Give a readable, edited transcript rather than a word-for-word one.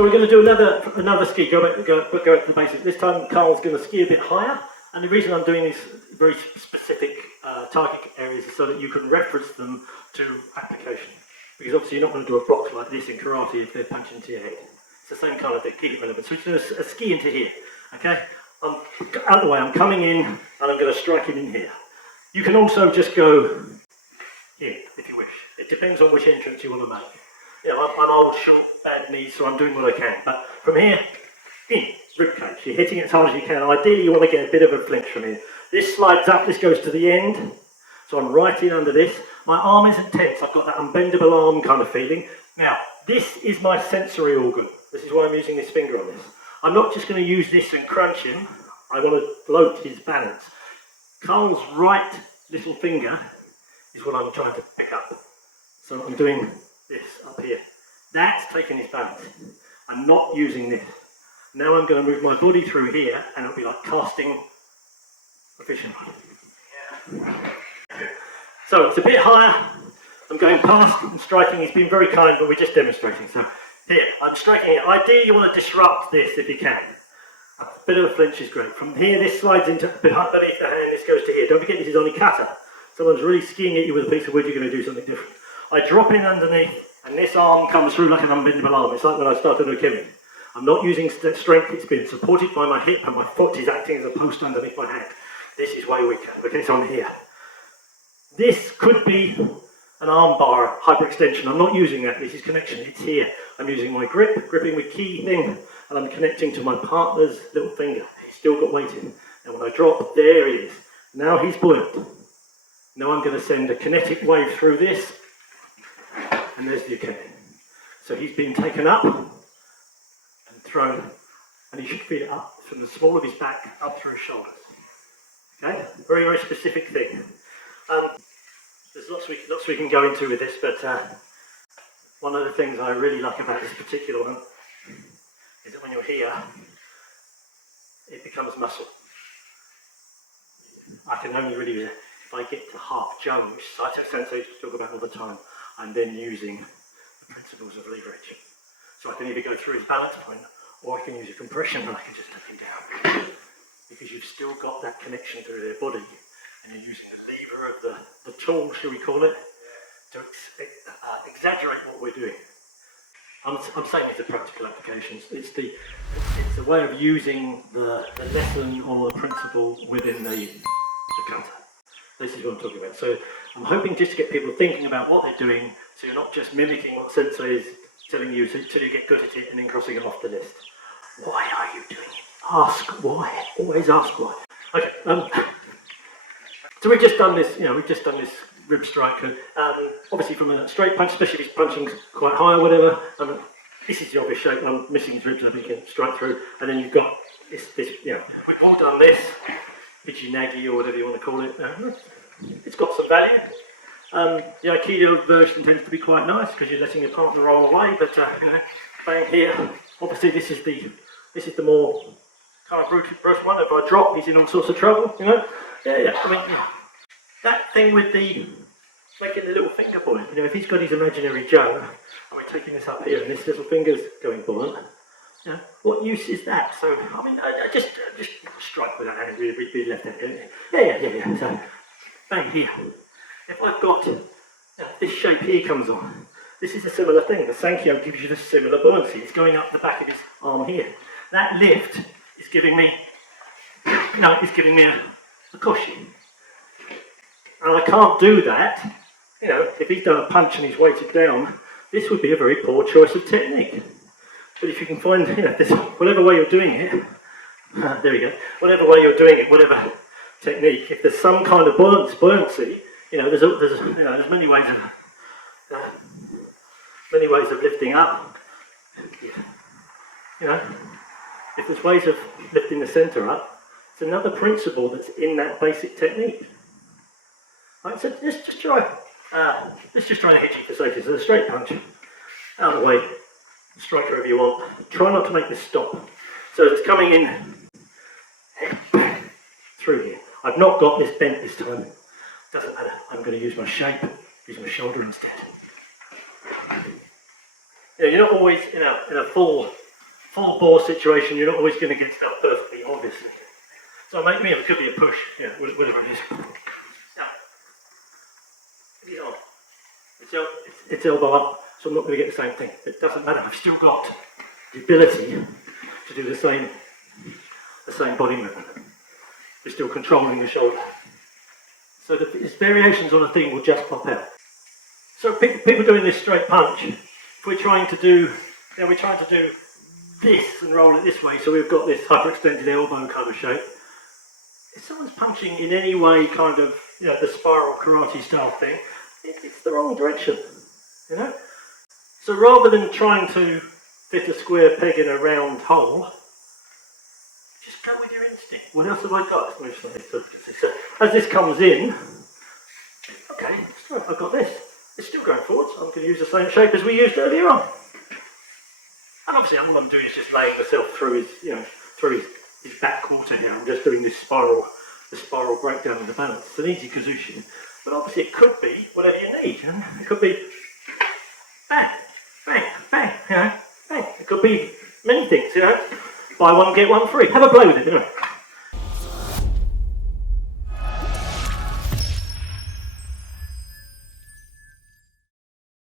So we're going to do another ski, go back to the basics. This time Carl's going to ski a bit higher, and the reason I'm doing these very specific target areas is so that you can reference them to application. Because obviously you're not going to do a block like this in karate if they're punching into your head. It's the same kind of thing, keep it relevant. So we're going to do a ski into here, okay? I'm out of the way, I'm coming in, and I'm going to strike him in here. You can also just go here, if you wish. It depends on which entrance you want to make. You know, I'm old, short, bad knees, so I'm doing what I can. But from here, in, ribcage. You're hitting it as hard as you can. Ideally, you want to get a bit of a flinch from here. This slides up, this goes to the end. So I'm right in under this. My arm isn't tense. I've got that unbendable arm kind of feeling. Now, this is my sensory organ. This is why I'm using this finger on this. I'm not just going to use this and crunch him. I want to float his balance. Carl's right little finger is what I'm trying to pick up. So I'm doing this up here. That's taking his balance. I'm not using this. Now I'm going to move my body through here and it'll be like casting efficiently. So it's a bit higher. I'm going past and striking. He's been very kind, but we're just demonstrating. So here, I'm striking it. Ideally, you want to disrupt this if you can. A bit of a flinch is great. From here, this slides into beneath the hand, this goes to here. Don't forget this is only kata. Someone's really skiing at you with a piece of wood, you're going to do something different. I drop in underneath, and this arm comes through like an unbendable arm. It's like when I started Aikido. I'm not using strength, it's been supported by my hip, and my foot is acting as a post underneath my hand. This is way weaker. Okay, so I'm here. This could be an arm bar, hyperextension. I'm not using that, this is connection, it's here. I'm using my grip, gripping with key thing, and I'm connecting to my partner's little finger. He's still got weight in. And when I drop, there he is. Now he's buoyant. Now I'm going to send a kinetic wave through this, and there's the okay. So he's been taken up and thrown, and he should feel it up from the small of his back up through his shoulders. Okay, very, very specific thing. There's lots we can go into with this, but one of the things I really like about this particular one is that when you're here, it becomes muscle. I can only really use it if I get to half jump, which Saito Sensei talk about all the time. I'm then using the principles of leverage. So I can either go through his balance point, or I can use a compression and I can just take him down. Because you've still got that connection through their body, and you're using the lever of the tool, shall we call it, to exaggerate what we're doing. I'm saying it's the practical applications. It's a way of using the lesson or the principle within the kata. This is what I'm talking about. So I'm hoping just to get people thinking about what they're doing, so you're not just mimicking what Sensei is telling you until you get good at it and then crossing it off the list. Why are you doing it? Ask why. Always ask why. Okay. So we've just done this. We've just done this rib strike. Obviously, from a straight punch, especially if he's punching quite high or whatever. This is the obvious shape. I'm missing his ribs. I think you can strike through, and then you've got this. We've all done this. Pichi-nagi or whatever you want to call it. It's got some value. The Aikido version tends to be quite nice because you're letting your partner roll away, but playing here, obviously this is the more kind of brutal one. If I drop, he's in all sorts of trouble. Yeah. I mean, that thing with the making the little finger buoyant. If he's got his imaginary jaw, and we're taking this up here, and this little finger's going buoyant. What use is that? So, I mean, I just strike with that hand, with left hand. Yeah. So, bang here. If I've got this shape here comes on, this is a similar thing. The Sankyo gives you the similar buoyancy. It's going up the back of his arm here. That lift is giving me, a cushion. And I can't do that. If he's done a punch and he's weighted down, this would be a very poor choice of technique. But if you can find, whatever way you're doing it, there we go. Whatever way you're doing it, whatever technique, if there's some kind of buoyancy, there's many ways of lifting up. If there's ways of lifting the centre up, it's another principle that's in that basic technique. Right, so let's just try the hedging for safety. So the straight punch, out of the way. Strike wherever you want. Try not to make this stop. So it's coming in through here. I've not got this bent this time. Doesn't matter. I'm going to use my shape, use my shoulder instead. You're not always in a full full bore situation, you're not always going to get stuff perfectly, obviously. So maybe it could be a push, yeah, whatever it is. Now, it is on. It's elbow up, so I'm not going to get the same thing. It doesn't matter. I've still got the ability to do the same body movement. We're still controlling the shoulder. So these variations on a thing will just pop out. So people doing this straight punch, if we're trying to do, this and roll it this way, so we've got this hyperextended elbow kind of shape. If someone's punching in any way, kind of, the spiral karate style thing, it's the wrong direction, So rather than trying to fit a square peg in a round hole, just go with your instinct. What else have I got? As this comes in, okay, I've got this. It's still going forwards. I'm going to use the same shape as we used earlier on. And obviously, all I'm doing is just laying myself through his back quarter here. I'm just doing this spiral breakdown of the balance. It's an easy kazushin, but obviously it could be whatever you need. It could be bang, bang, bang, bang. It could be many things, Buy one, get one free. Have a play with it,